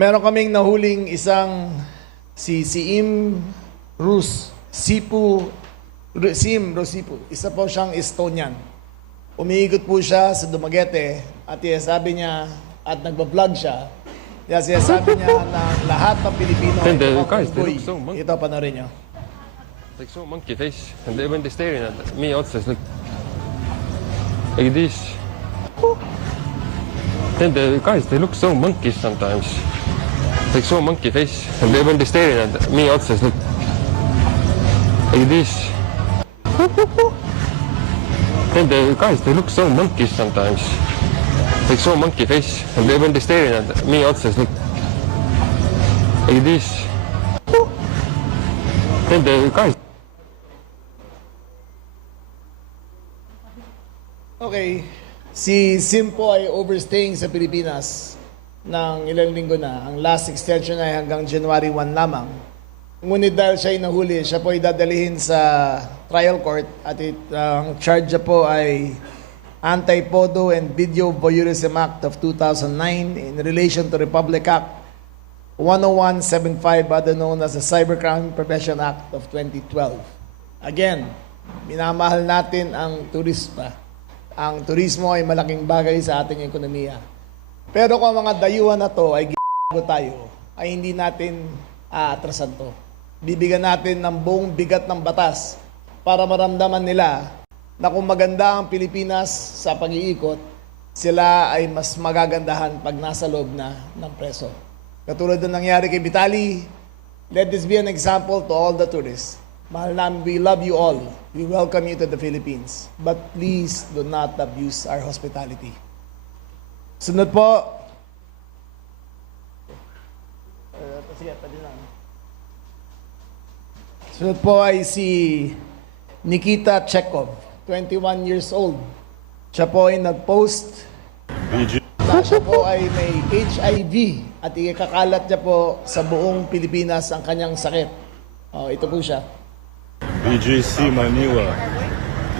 Meron kaming nahuling isang si Im Rosipu. Isa po siyang Estonian. Umiikot po siya sa Dumaguete at sabi niya, at nagbablog siya, kaya sabi niya na lahat ng Pilipino ay guys, they unggoy. look so monkey. Ito, panoorin niyo. Like so monkey face, and they when they staring at me also it's like this. Then the guys they look so monkey sometimes, like so monkey face, and they when they staring at me also it's like this. Then the guys they look so monkey sometimes, like so monkey face, and they when they staring at me also it's like this. Then the guys. Okay, si Sim po ay overstaying sa Pilipinas ng ilang linggo na. Ang last extension ay hanggang January 1 lamang. Ngunit dahil siya ay nahuli, siya po ay dadalihin sa trial court at ang charge po ay Anti-Photo and Video Voyeurism Act of 2009 in relation to Republic Act 10175, other known as the Cybercrime Prevention Act of 2012. Again, minamahal natin ang turista. Ang turismo ay malaking bagay sa ating ekonomiya. Pero kung ang mga dayuhan na to ay g***go tayo, ay hindi natin aatrasan to. Bibigyan natin ng buong bigat ng batas para maramdaman nila na kung maganda ang Pilipinas sa pag-iikot, sila ay mas magagandahan pag nasa loob na ng preso. Katulad ng nangyari kay Vitali, let this be an example to all the tourists. Mahal namin, we love you all. We welcome you to the Philippines. But please do not abuse our hospitality. Sunod po. Sunod po ay si Nikita Chekhov, 21 years old. Siya po ay nag-post na siya po ay may HIV at ikakalat niya po sa buong Pilipinas ang kanyang sakit. Ito po siya. BGC Manila,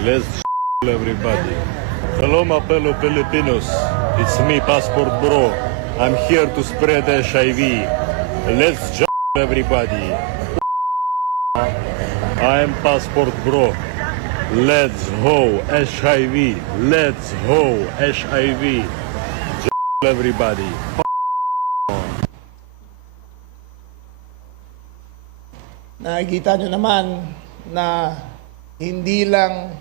let's everybody. Hello my fellow Filipinos, it's me Passport Bro. I'm here to spread HIV. Let's everybody. I'm Passport Bro. Let's ho HIV. Let's ho HIV. Everybody. Nakikita nyo naman na hindi lang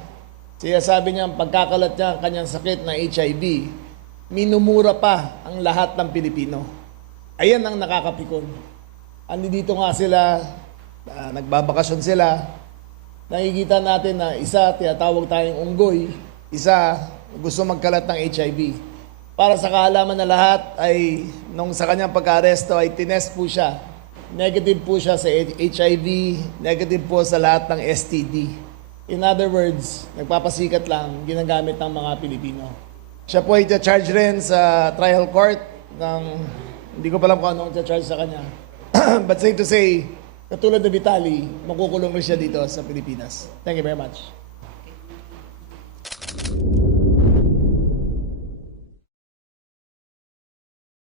siya sabi niya ang pagkakalat niya ang kanyang sakit na HIV, minumura pa ang lahat ng Pilipino. Ayan ang nakakapikon. Dito nga sila, nagbabakasyon sila, nakikita natin na isa, tinatawag tayong unggoy, isa, gusto magkalat ng HIV. Para sa kaalaman na lahat ay, nung sa kanyang pagka-aresto ay tinest po siya. Negative po siya sa HIV, negative po sa lahat ng STD. In other words, nagpapasikat lang, ginagamit ng mga Pilipino. Siya po ay charge rin sa trial court ng, hindi ko pa alam kung anong charge sa kanya. But safe to say, katulad na Vitali, makukulong rin siya dito sa Pilipinas. Thank you very much.